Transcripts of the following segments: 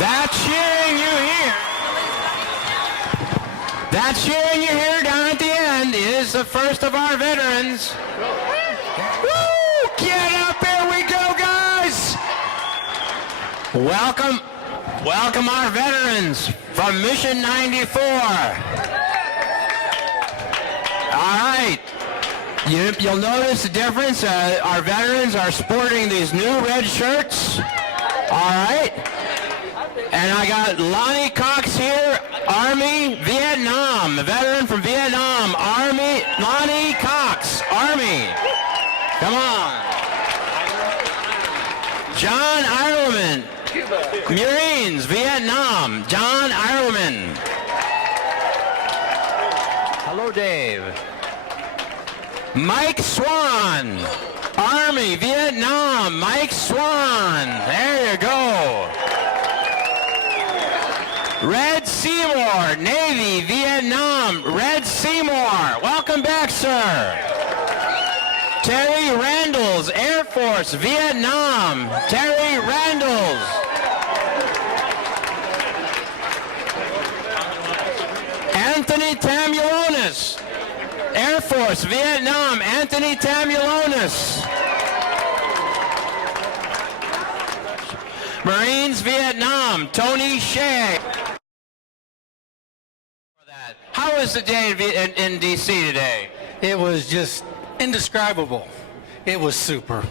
That cheering you hear down at the end is the first of our veterans. Woo! Get up, here we go, guys! Welcome our veterans from Mission 94. All right. You'll notice the difference. Our veterans are sporting these new red shirts. All right. And I got Lonnie Cox here, Army, Vietnam, the veteran from Vietnam, Army, Lonnie Cox, Army. Come on. John Ireland, Marines, Vietnam, John Ireland. Hello, Dave. Mike Swan, Army, Vietnam, Mike Swan. There you go. Red Seymour, Navy, Vietnam, Red Seymour. Welcome back, sir. Terry Randalls, Air Force, Vietnam. Terry Randalls. Anthony Tamulonis, Air Force, Vietnam. Anthony Tamulonis. Marines, Vietnam. Tony Shea. How was the day in D.C. today? It was just indescribable. It was super.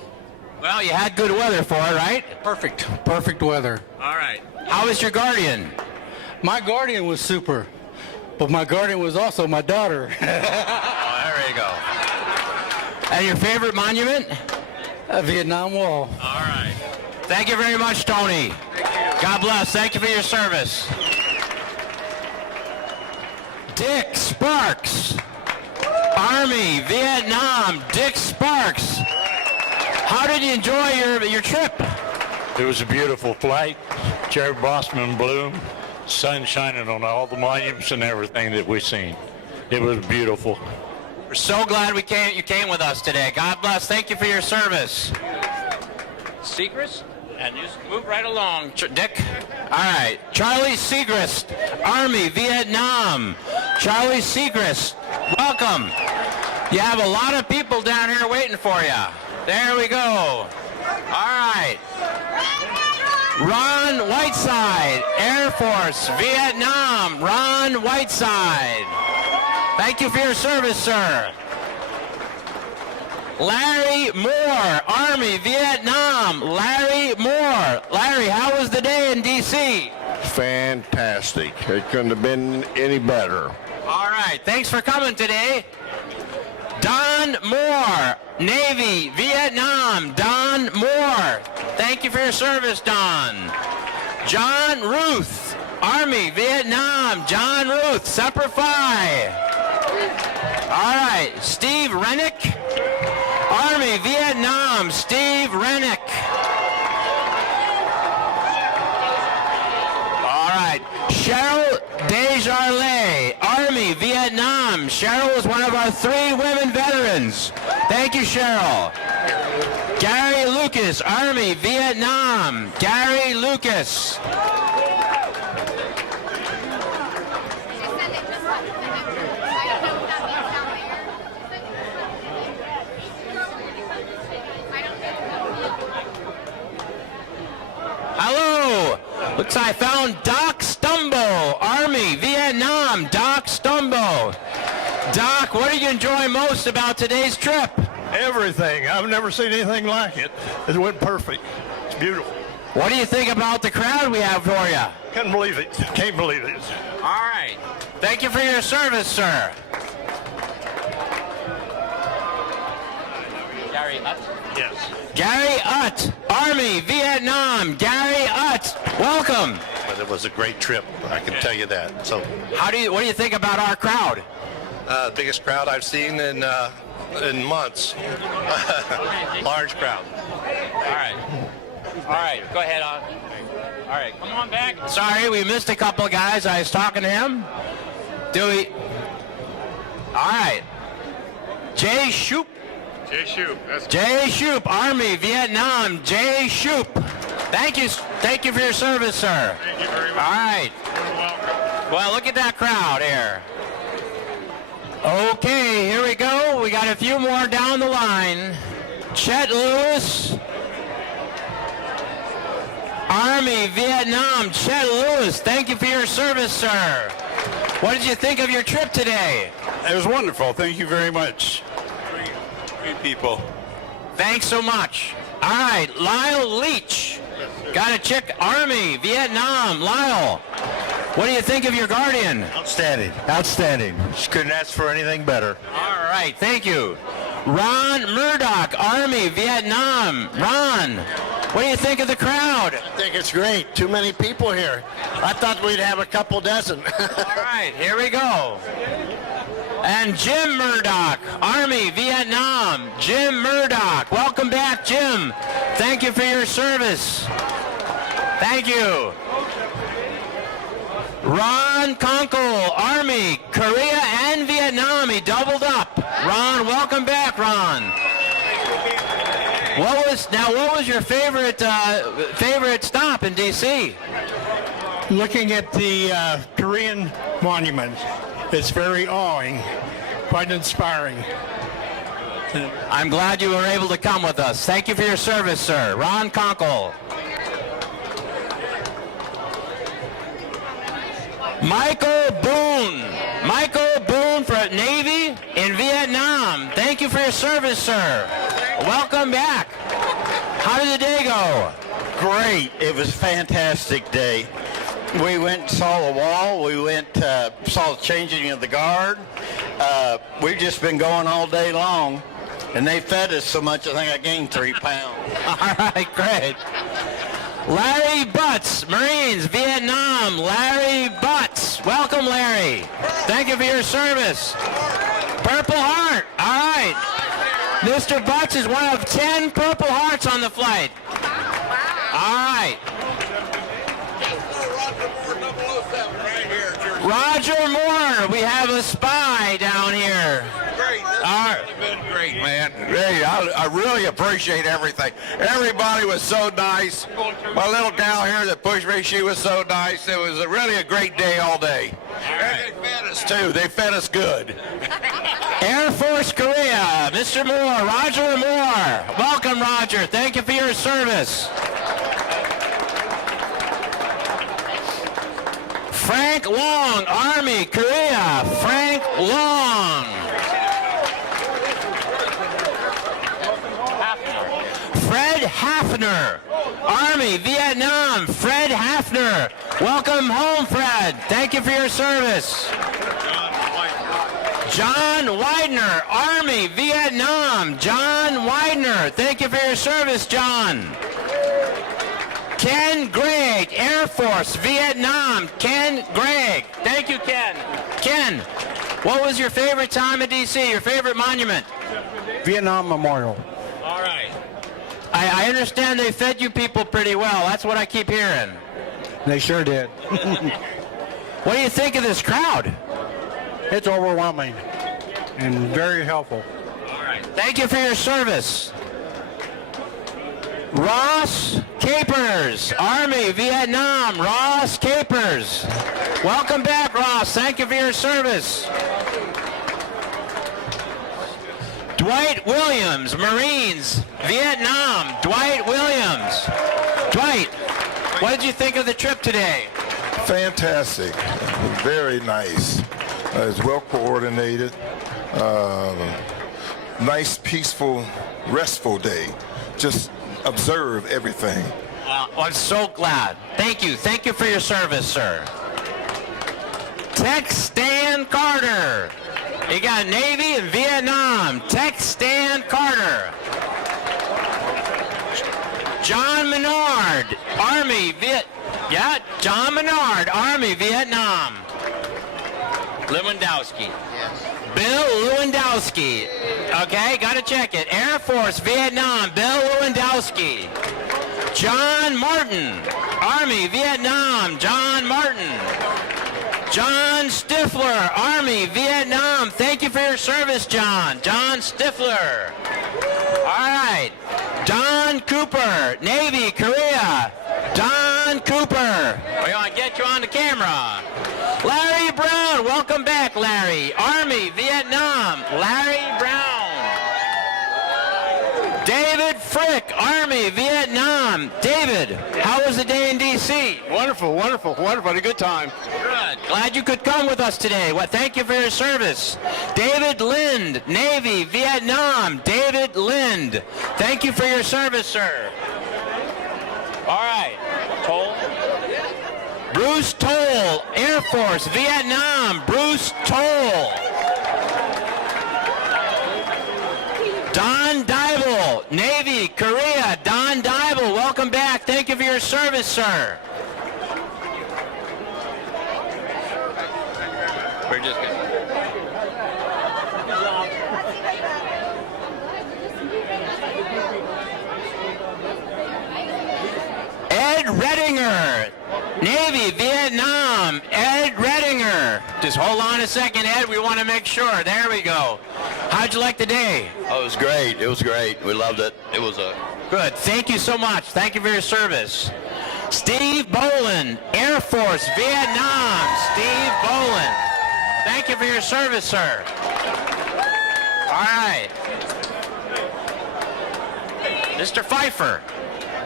Well, you had good weather for it, right? Perfect weather. All right. How was your Guardian? My Guardian was super, but my Guardian was also my daughter. Oh, there you go. And your favorite monument? Vietnam Wall. All right. Thank you very much, Tony. God bless. Thank you for your service. Dick Sparks, Army, Vietnam. Dick Sparks. How did you enjoy your trip? It was a beautiful flight. Cherry blossom and bloom. Sun shining on all the monuments and everything that we've seen. It was beautiful. We're so glad you came with us today. God bless. Thank you for your service. Segrist? And just move right along, Dick. All right. Charlie Segrist, Army, Vietnam. Charlie Segrist, welcome. You have a lot of people down here waiting for you. There we go. All right. Ron Whiteside, Air Force, Vietnam. Ron Whiteside. Thank you for your service, sir. Larry Moore, Army, Vietnam. Larry Moore. Larry, how was the day in D.C.? Fantastic. It couldn't have been any better. All right. Thanks for coming today. Don Moore, Navy, Vietnam. Don Moore. Thank you for your service, Don. John Ruth, Army, Vietnam. John Ruth, Semper Fi. All right. Steve Rennick, Army, Vietnam. Steve Rennick. All right. Cheryl Desjardins, Army, Vietnam. Cheryl is one of our 3 women veterans. Thank you, Cheryl. Gary Lucas, Army, Vietnam. Gary Lucas. Hello. Looks like I found Doc Stumbo, Army, Vietnam. Doc Stumbo. Doc, what did you enjoy most about today's trip? Everything. I've never seen anything like it. It went perfect. It's beautiful. What do you think about the crowd we have for you? Couldn't believe it. Can't believe it. All right. Thank you for your service, sir. Gary Utt? Yes. Gary Utt, Army, Vietnam. Gary Utt, welcome. But it was a great trip, I can tell you that. So, what do you think about our crowd? biggest crowd I've seen in months. Large crowd. All right, go ahead. All right, come on back. Sorry, we missed a couple of guys. I was talking to him. All right. Jay Shoop. Jay Shoop. Jay Shoop, Army, Vietnam. Jay Shoop. Thank you. Thank you for your service, sir. Thank you very much. All right. You're welcome. Well, look at that crowd here. Okay, here we go. We got a few more down the line. Chet Lewis, Army, Vietnam. Chet Lewis, thank you for your service, sir. What did you think of your trip today? It was wonderful. Thank you very much. Great people. Thanks so much. All right, Lyle Leach. Got a chick, Army, Vietnam. Lyle, what do you think of your Guardian? Outstanding. Outstanding. Just couldn't ask for anything better. All right, thank you. Ron Murdoch, Army, Vietnam. Ron, what do you think of the crowd? I think it's great. Too many people here. I thought we'd have a couple dozen. All right, here we go. And Jim Murdoch, Army, Vietnam. Jim Murdoch, welcome back, Jim. Thank you for your service. Thank you. Ron Conkle, Army, Korea and Vietnam. He doubled up. Ron, welcome back, Ron. What was your favorite stop in D.C.? Looking at the Korean monuments, it's very awing, quite inspiring. I'm glad you were able to come with us. Thank you for your service, sir. Ron Conkle. Michael Boone. Michael Boone for Navy in Vietnam. Thank you for your service, sir. Welcome back. How did the day go? Great. It was a fantastic day. We went and saw the wall. We went saw the changing of the guard. We've just been going all day long, and they fed us so much I think I gained 3 pounds. All right, great. Larry Butts, Marines, Vietnam. Larry Butts. Welcome, Larry. Thank you for your service. Purple Heart. All right. Mr. Butts is one of 10 Purple Hearts on the flight. All right. Roger Moore, we have a spy down here. Great. All right. Been great, man. Hey, I really appreciate everything. Everybody was so nice. My little gal here that pushed me, she was so nice. It was really a great day all day. And they fed us too. They fed us good. Air Force Korea, Mr. Moore, Roger Moore. Welcome, Roger. Thank you for your service. Frank Long, Army, Korea. Frank Long. Fred Hafner, Army, Vietnam. Fred Hafner. Welcome home, Fred. Thank you for your service. John Widener, Army, Vietnam. John Widener. Thank you for your service, John. Ken Gregg, Air Force, Vietnam. Ken Gregg. Thank you, Ken. Ken, what was your favorite time at D.C., your favorite monument? Vietnam Memorial. All right. I understand they fed you people pretty well. That's what I keep hearing. They sure did. What do you think of this crowd? It's overwhelming and very helpful. All right. Thank you for your service. Ross Capers, Army, Vietnam. Ross Capers. Welcome back, Ross. Thank you for your service. Dwight Williams, Marines, Vietnam. Dwight Williams. Dwight, what did you think of the trip today? Fantastic. Very nice. It's well coordinated. Nice, peaceful, restful day. Just observe everything. I'm so glad. Thank you. Thank you for your service, sir. Tex Stan Carter. You got Navy and Vietnam. Tex Stan Carter. John Menard, Army, John Menard, Army, Vietnam. Lewandowski. Bill Lewandowski. Okay, gotta check it. Air Force, Vietnam, Bill Lewandowski. John Martin, Army, Vietnam, John Martin. John Stifler, Army, Vietnam. Thank you for your service, John. John Stifler. All right. Don Cooper, Navy, Korea. Don Cooper. We want to get you on the camera. Larry Brown. Welcome back, Larry. Army, Vietnam. Larry Brown. David Frick, Army, Vietnam. David, how was the day in D.C.? Wonderful, wonderful, wonderful. Had a good time. Good. Glad you could come with us today. Well, thank you for your service. David Lind, Navy, Vietnam. David Lind, thank you for your service, sir. All right. Toll. Bruce Toll, Air Force, Vietnam. Bruce Toll. Don Dybel, Navy, Korea. Don Dybel, welcome back. Thank you for your service, sir. We're just going Ed Redinger, Navy, Vietnam. Ed Redinger. Just hold on a second, Ed. We want to make sure. There we go. How'd you like the day? Oh, it was great. It was great. We loved it. It was Good. Thank you so much. Thank you for your service. Steve Bolin, Air Force, Vietnam. Steve Bolin. Thank you for your service, sir. All right. Mr. Pfeiffer.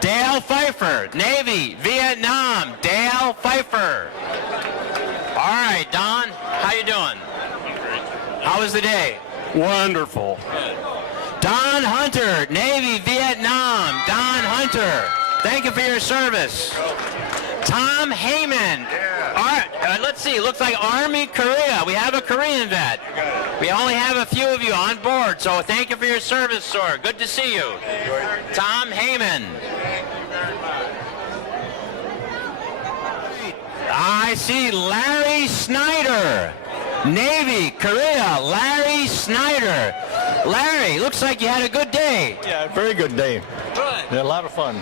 Dale Pfeiffer, Navy, Vietnam. Dale Pfeiffer. All right, Don. How you doing? How was the day? Wonderful. Don Hunter, Navy, Vietnam. Don Hunter, thank you for your service. Tom Heyman. All right, let's see. Looks like Army, Korea. We have a Korean vet. We only have a few of you on board, so thank you for your service, sir. Good to see you. Tom Heyman. I see Larry Snyder. Navy, Korea, Larry Snyder. Larry, looks like you had a good day. Yeah, very good day. Good. Yeah, a lot of fun.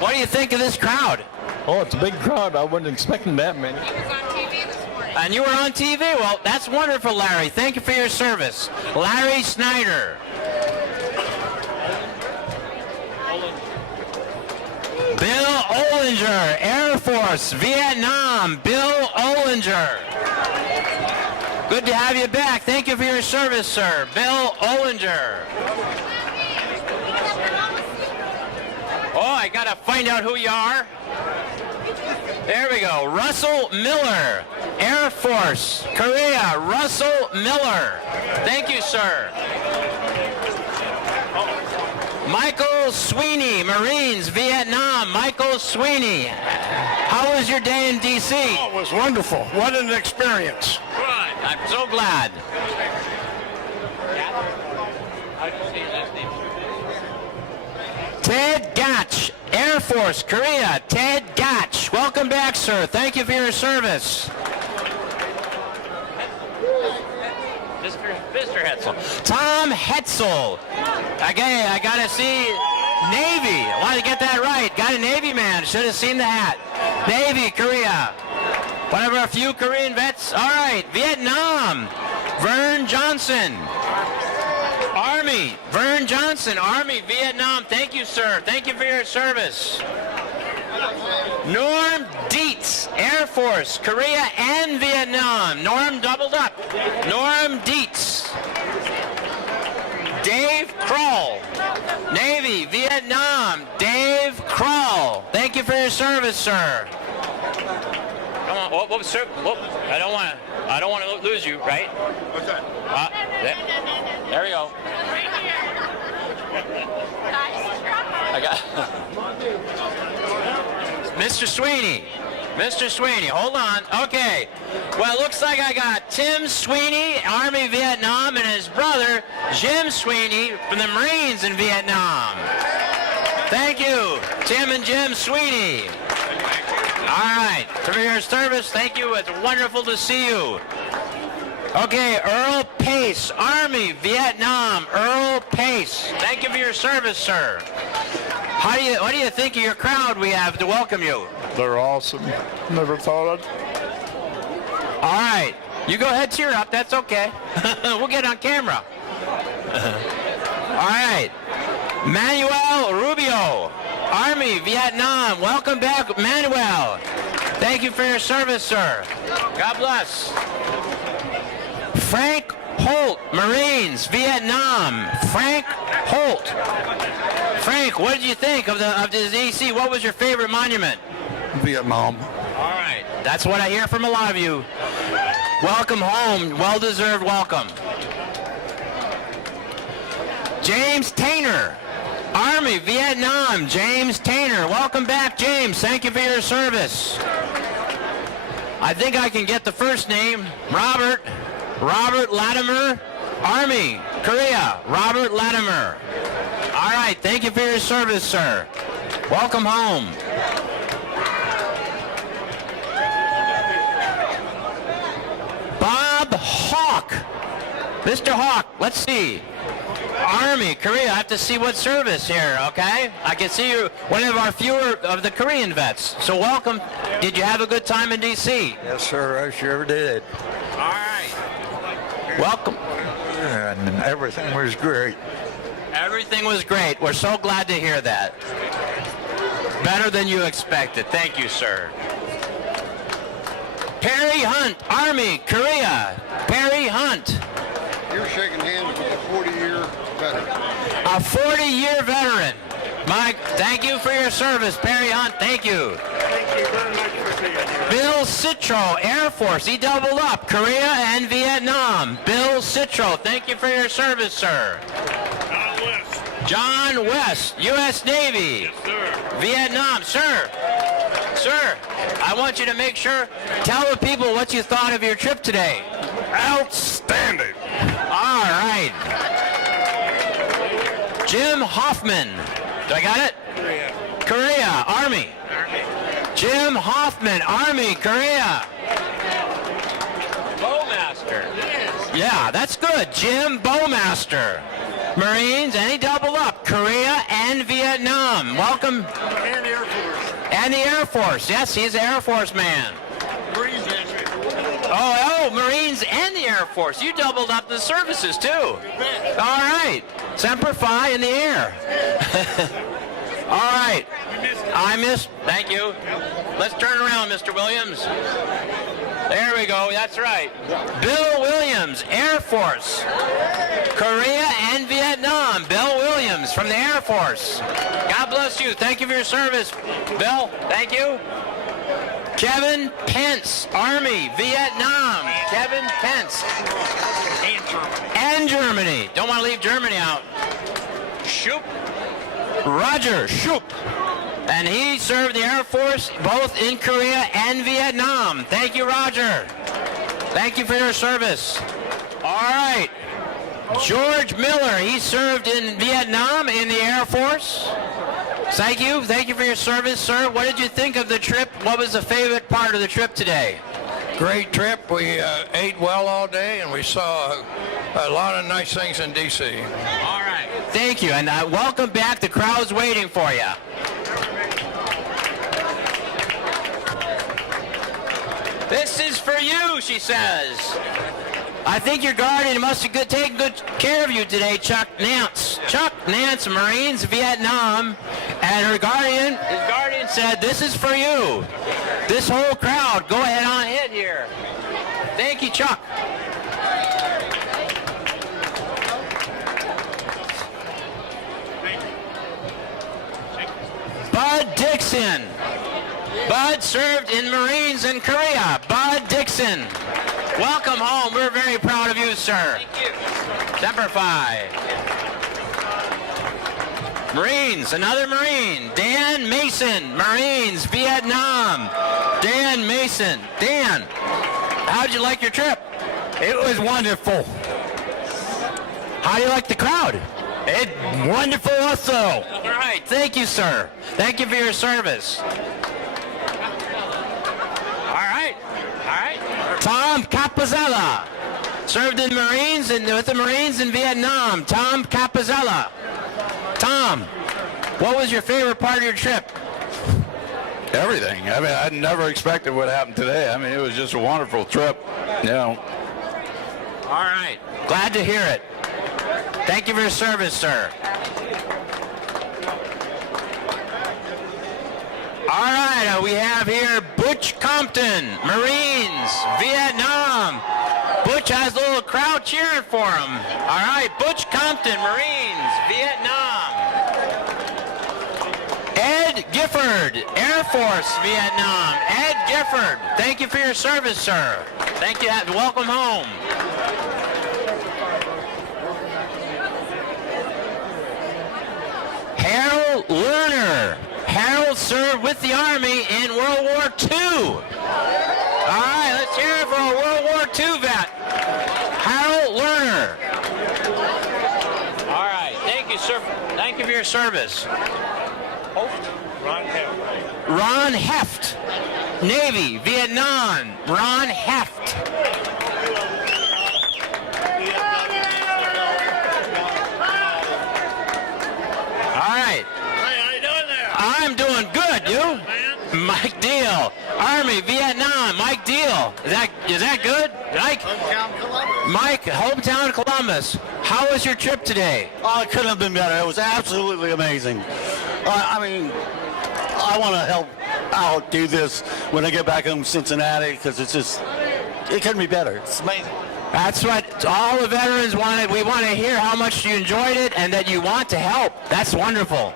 What do you think of this crowd? Oh, it's a big crowd. I wasn't expecting that many. And you were on TV? Well, that's wonderful, Larry. Thank you for your service. Larry Snyder. Bill Olinger, Air Force, Vietnam. Bill Olinger. Good to have you back. Thank you for your service, sir. Bill Olinger. Oh, I gotta find out who you are. There we go. Russell Miller, Air Force, Korea. Russell Miller. Thank you, sir. Michael Sweeney, Marines, Vietnam. Michael Sweeney. How was your day in D.C.? Oh, it was wonderful. What an experience. Good. I'm so glad. Ted Gatch, Air Force, Korea. Ted Gatch. Welcome back, sir. Thank you for your service. Mr. Hetzel. Tom Hetzel. Okay, I gotta see Navy. I want to get that right. Got a Navy man. Should have seen the hat. Navy, Korea. One of our few Korean vets. All right, Vietnam. Vern Johnson. Army. Vern Johnson. Army, Vietnam. Thank you, sir. Thank you for your service. Norm Dietz, Air Force, Korea and Vietnam. Norm doubled up. Norm Dietz. Dave Kroll, Navy, Vietnam. Dave Kroll. Thank you for your service, sir. Come on, whoop, sir. Whoop. I don't want to lose you, right? What's that? There we go. I got Mr. Sweeney. Mr. Sweeney, hold on. Okay. Well, it looks like I got Tim Sweeney, Army Vietnam, and his brother, Jim Sweeney, from the Marines in Vietnam. Thank you, Tim and Jim Sweeney. All right. For your service, thank you. It's wonderful to see you. Okay, Earl Pace, Army, Vietnam. Earl Pace. Thank you for your service, sir. What do you think of your crowd we have to welcome you? They're awesome. Never thought I'd... All right. You go ahead, cheer up. That's okay. We'll get on camera. All right. Manuel Rubio, Army, Vietnam. Welcome back, Manuel. Thank you for your service, sir. God bless. Frank Holt, Marines, Vietnam. Frank Holt. Frank, what did you think of the DC? What was your favorite monument? Vietnam. All right, that's what I hear from a lot of you. Welcome home, well-deserved welcome. James Tainer, Army, Vietnam. James Tainer, welcome back, James. Thank you for your service. I think I can get the first name. Robert Latimer, Army, Korea. Robert Latimer. All right, thank you for your service, sir. Welcome home. Bob Hawk. Mr. Hawk, let's see. Army, Korea. I have to see what service here, okay? I can see you one of our fewer of the Korean vets. So welcome. Did you have a good time in D.C.? Yes, sir. I sure did. All right. Welcome. And everything was great. Everything was great. We're so glad to hear that. Better than you expected. Thank you, sir. Perry Hunt, Army, Korea. Perry Hunt. You're shaking hands with a 40-year veteran. A 40-year veteran. Mike, thank you for your service, Perry Hunt. Thank you. Thank you very much for being here. Bill Citro, Air Force. He doubled up, Korea and Vietnam. Bill Citro, thank you for your service, sir. John West, U.S. Navy. Yes, sir. Vietnam, sir. Sir, I want you to make sure, tell the people what you thought of your trip today. Outstanding. All right. Jim Hoffman. Do I got it? Korea, Army. Jim Hoffman, Army, Korea. Bowmaster. Yeah, that's good. Jim Bowmaster. Marines, and he doubled up. Korea and Vietnam. Welcome. And Air Force. And the Air Force. Yes, he's an Air Force man. Marines and Marines and the Air Force. You doubled up the services, too. All right. Semper Fi in the air. All right. Thank you. Let's turn around, Mr. Williams. There we go. That's right. Bill Williams, Air Force. Korea and Vietnam. Bill Williams from the Air Force. God bless you. Thank you for your service, Bill. Thank you. Kevin Pence, Army, Vietnam. Kevin Pence. And Germany. Don't want to leave Germany out. Shoop. Roger Shoop. And he served the Air Force both in Korea and Vietnam. Thank you, Roger. Thank you for your service. All right. George Miller, he served in Vietnam in the Air Force. Thank you. Thank you for your service, sir. What did you think of the trip? What was the favorite part of the trip today? Great trip. We ate well all day, and we saw a lot of nice things in D.C. All right. Thank you, and welcome back. The crowd's waiting for you. This is for you, she says. I think your guardian must have taken good care of you today, Chuck Nance. Chuck Nance, Marines, Vietnam, and his guardian said, this is for you. This whole crowd, go ahead on ahead here. Thank you, Chuck. Bud Dixon. Bud served in Marines in Korea. Bud Dixon. Welcome home. We're very proud of you, sir. Thank you. Semper Fi. Marines, another Marine. Dan Mason, Marines, Vietnam. Dan Mason. Dan, how'd you like your trip? It was wonderful. How do you like the crowd? Wonderful also. All right. Thank you, sir. Thank you for your service. Tom Capozella served in Marines and with the Marines in Vietnam. Tom Capozella. Tom, what was your favorite part of your trip? Everything. I mean, I never expected what happened today. I mean, it was just a wonderful trip. You know. All right. Glad to hear it. Thank you for your service, sir. All right, we have here Butch Compton, Marines, Vietnam. Butch has a little crowd cheering for him. All right, Butch Compton, Marines, Vietnam. Ed Gifford, Air Force, Vietnam. Ed Gifford, thank you for your service, sir. Thank you. Welcome home. Harold Lerner. Harold served with the Army in World War II. All right, let's hear it for a World War II vet. Harold Lerner. All right, thank you, sir. Thank you for your service. Ron Heft. Ron Heft. Navy, Vietnam. Ron Heft. All right. Hey, how you doing there? I'm doing good. You? Mike Deal. Army, Vietnam. Mike Deal. Is that good? Mike? Mike, hometown Columbus. How was your trip today? Oh, it couldn't have been better. It was absolutely amazing. I mean, I want to help out do this when I get back home to Cincinnati because it couldn't be better. It's amazing. That's what all the veterans wanted. We want to hear how much you enjoyed it and that you want to help. That's wonderful.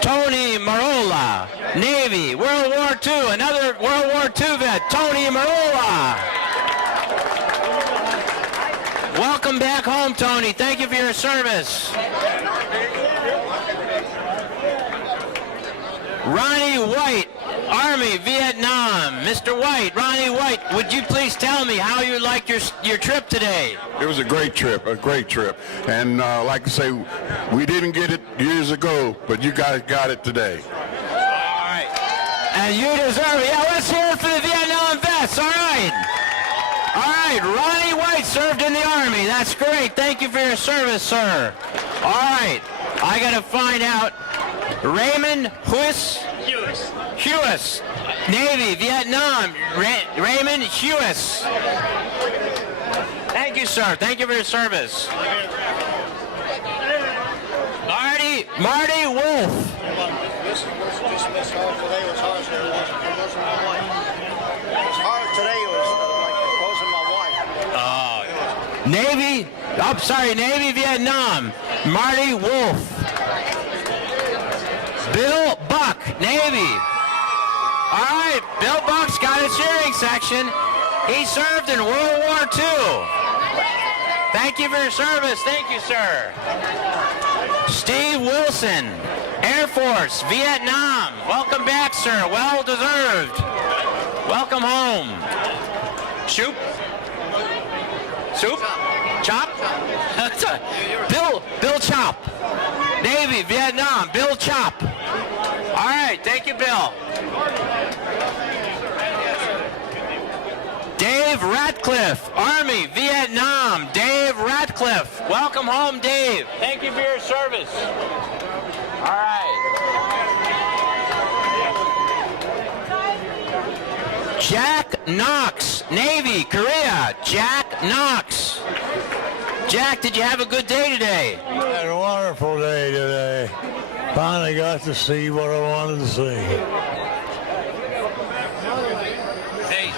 Tony Marola, Navy, World War II, another World War II vet, Tony Marola. Welcome back home, Tony. Thank you for your service. Ronnie White, Army, Vietnam. Mr. White, Ronnie White, would you please tell me how you liked your trip today? It was a great trip, And like I say, we didn't get it years ago, but you guys got it today. All right. And you deserve it. Yeah, let's hear it for the Vietnam vets. All right. All right, Ronnie White served in the Army. That's great. Thank you for your service, sir. All right. I got to find out. Raymond Hewis, Navy, Vietnam. Raymond Hewis. Thank you, sir. Thank you for your service. Marty Wolf. This hard today was hard. It wasn't my wife. It was hard today. It was like it wasn't my wife. Navy, Navy, Vietnam. Marty Wolf. Bill Buck, Navy. All right, Bill Buck's got a cheering section. He served in World War II. Thank you for your service. Thank you, sir. Steve Wilson, Air Force, Vietnam. Welcome back, sir. Well deserved. Welcome home. Soup? Chop? Bill Chop. Navy, Vietnam, Bill Chop. All right, thank you, Bill. Dave Ratcliffe, Army, Vietnam. Dave Ratcliffe. Welcome home, Dave. Thank you for your service. All right. Jack Knox, Navy, Korea. Jack Knox. Jack, did you have a good day today? I had a wonderful day today. Finally got to see what I wanted to see. Hey.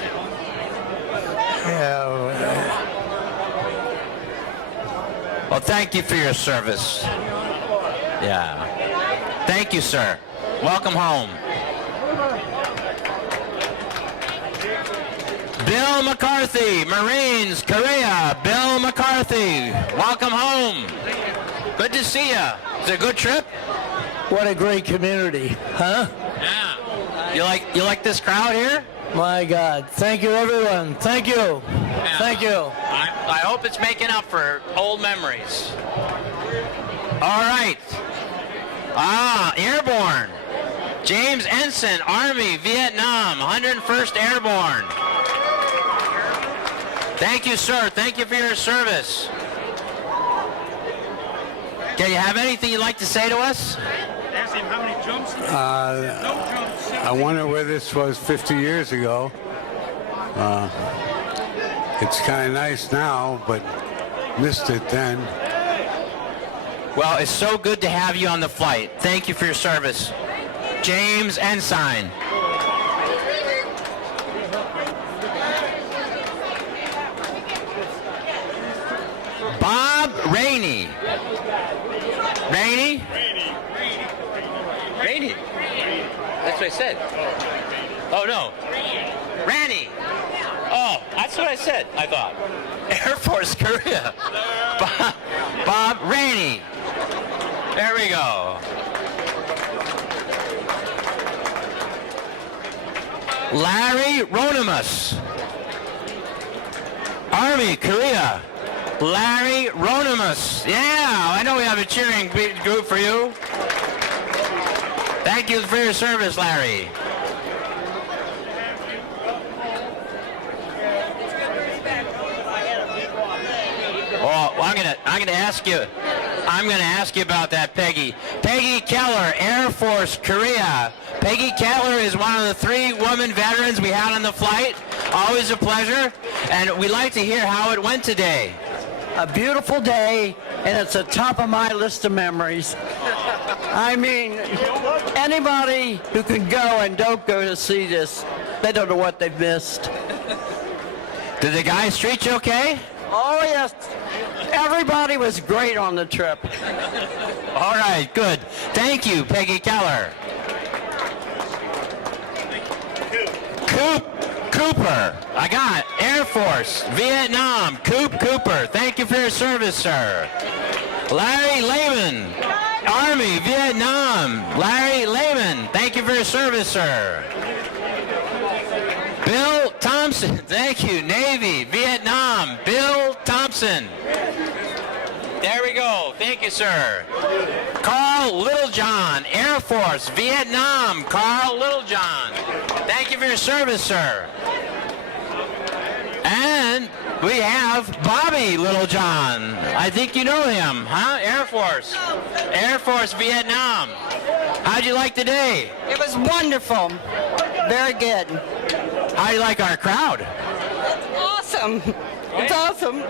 Yeah. Well, thank you for your service. Yeah. Thank you, sir. Welcome home. Bill McCarthy, Marines, Korea. Bill McCarthy, welcome home. Good to see you. Is it a good trip? What a great community, huh? Yeah. You like this crowd here? My God. Thank you, everyone. Thank you. Yeah. Thank you. I hope it's making up for old memories. All right. Airborne. James Ensign, Army, Vietnam, 101st Airborne. Thank you, sir. Thank you for your service. Do you have anything you'd like to say to us? Ask him how many jumps. I wonder where this was 50 years ago. It's kind of nice now, but missed it then. Well, it's so good to have you on the flight. Thank you for your service. James Ensign. Bob Rainey. Rainey? Rainey. That's what I said. Oh, no. Ranny. Oh, that's what I said, I thought. Air Force Korea. Bob Rainey. There we go. Larry Ronimus. Army, Korea. Larry Ronimus. Yeah, I know we have a cheering group for you. Thank you for your service, Larry. Oh, I'm gonna ask you. I'm gonna ask you about that, Peggy. Peggy Keller, Air Force, Korea. Peggy Keller is one of the 3 women veterans we had on the flight. Always a pleasure, and we'd like to hear how it went today. A beautiful day, and it's the top of my list of memories. I mean, anybody who can go and don't go to see this, they don't know what they've missed. Did the guys treat you okay? Oh, yes. Everybody was great on the trip. All right, good. Thank you, Peggy Keller. Cooper. I got it. Air Force, Vietnam. Cooper. Thank you for your service, sir. Larry Lehman, Army, Vietnam. Larry Lehman, thank you for your service, sir. Bill Thompson, thank you. Navy, Vietnam. Bill Thompson. There we go. Thank you, sir. Carl Littlejohn, Air Force, Vietnam. Carl Littlejohn. Thank you for your service, sir. And we have Bobby Littlejohn. I think you know him, huh? Air Force. Air Force, Vietnam. How'd you like today? It was wonderful. Very good. How do you like our crowd? Awesome. It's awesome.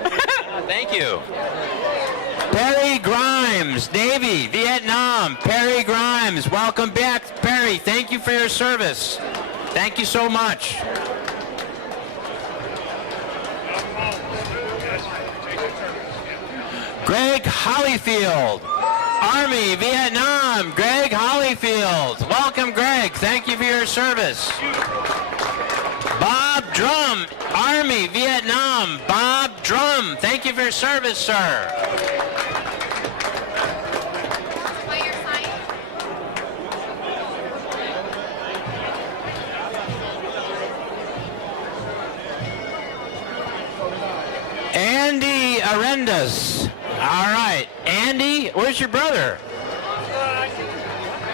Thank you. Perry Grimes, Navy, Vietnam. Perry Grimes, welcome back. Perry, thank you for your service. Thank you so much. Greg Hollyfield, Army, Vietnam. Greg Hollyfield, welcome, Greg. Thank you for your service. Bob Drum, Army, Vietnam. Bob Drum, thank you for your service, sir. Andy Arendas. All right. Andy, where's your brother?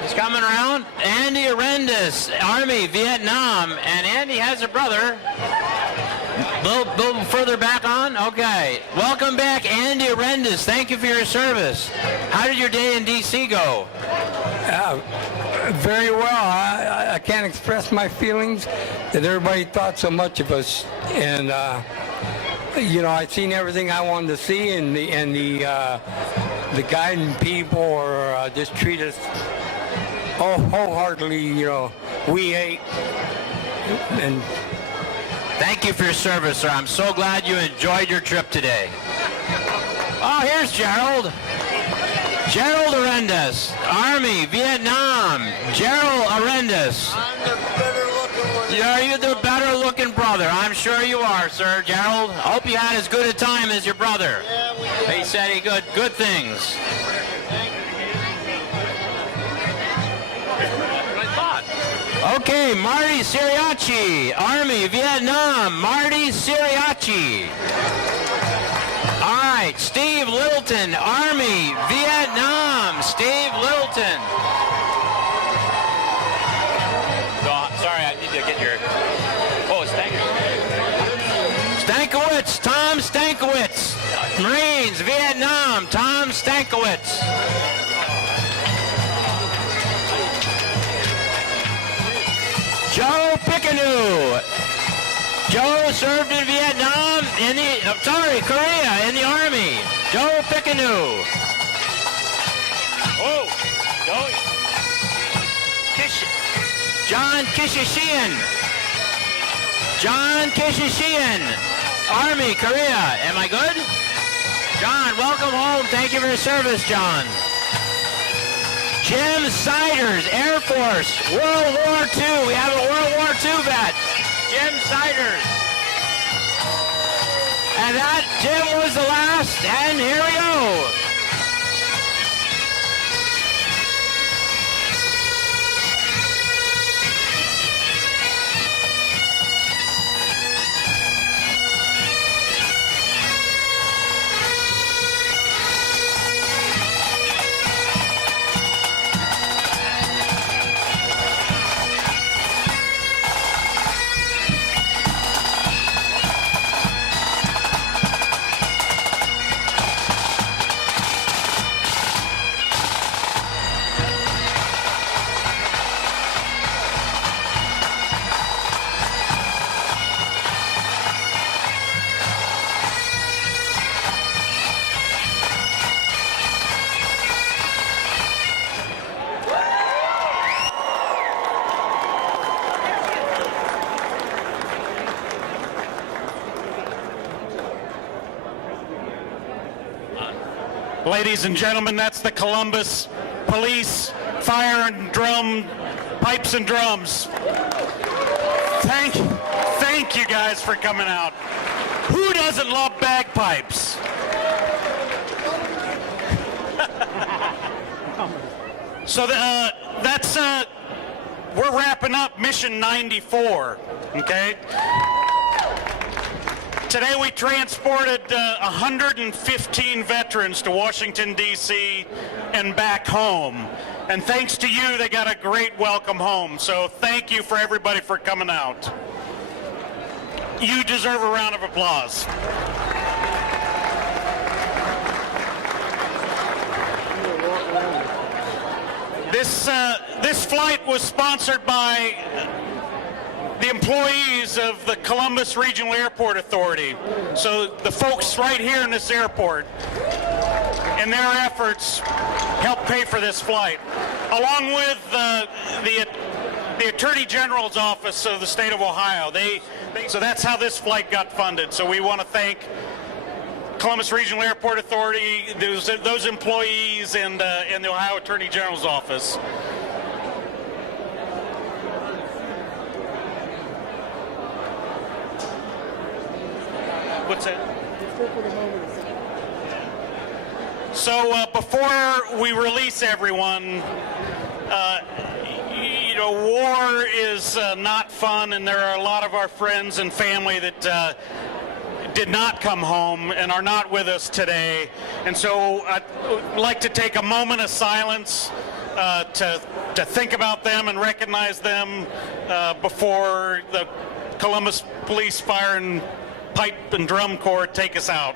He's coming around. Andy Arendas, Army, Vietnam. And Andy has a brother. A little further back on? Okay. Welcome back, Andy Arendas. Thank you for your service. How did your day in D.C. go? Very well. I can't express my feelings that everybody thought so much of us. And, you know, I'd seen everything I wanted to see, and the guiding people or just treat us wholeheartedly. You know, we ate. And thank you for your service, sir. I'm so glad you enjoyed your trip today. Oh, here's Gerald. Gerald Arendas, Army, Vietnam. Gerald Arendas. Are you the better looking brother? I'm sure you are, sir. Gerald, I hope you had as good a time as your brother. Yeah, we did. He said he good things. Okay, Marty Siriachi, Army, Vietnam. Marty Siriachi. All right, Steve Littleton, Army, Vietnam. Steve Littleton. Sorry, I need to get your... Oh, Stankiewicz, Tom Stankiewicz. Marines, Vietnam, Tom Stankiewicz. Joe Pickanu. Joe served in Vietnam, Korea, in the Army. Joe Pickanu. Oh, Joe. John Kishishian. John Kishishian, Army, Korea. Am I good? John, welcome home. Thank you for your service, John. Jim Siders, Air Force, World War II. We have a World War II vet. Jim Siders. And that, Jim, was the last. And here we go. Ladies and gentlemen, that's the Columbus Police Fire and Drum Pipes and Drums. Thank you guys for coming out. Who doesn't love bagpipes? So we're wrapping up Mission 94, okay? Today we transported 115 veterans to Washington, D.C. and back home. And thanks to you, they got a great welcome home. So thank you for everybody for coming out. You deserve a round of applause. This flight was sponsored by the employees of the Columbus Regional Airport Authority. So the folks right here in this airport and their efforts helped pay for this flight, along with the Attorney General's office of the state of Ohio. So that's how this flight got funded. So we want to thank Columbus Regional Airport Authority, those employees, and the Ohio Attorney General's office. What's that? So before we release everyone, war is not fun, and there are a lot of our friends and family that did not come home and are not with us today. And so I'd like to take a moment of silence to think about them and recognize them before the Columbus Police Fire and Pipe and Drum Corps take us out.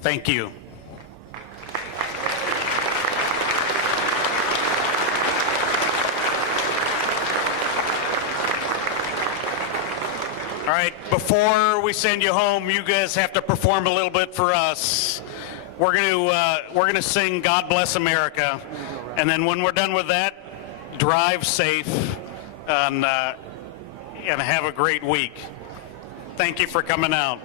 Thank you. All right, before we send you home, you guys have to perform a little bit for us. We're gonna sing "God Bless America," and then when we're done with that, drive safe and have a great week. Thank you for coming out.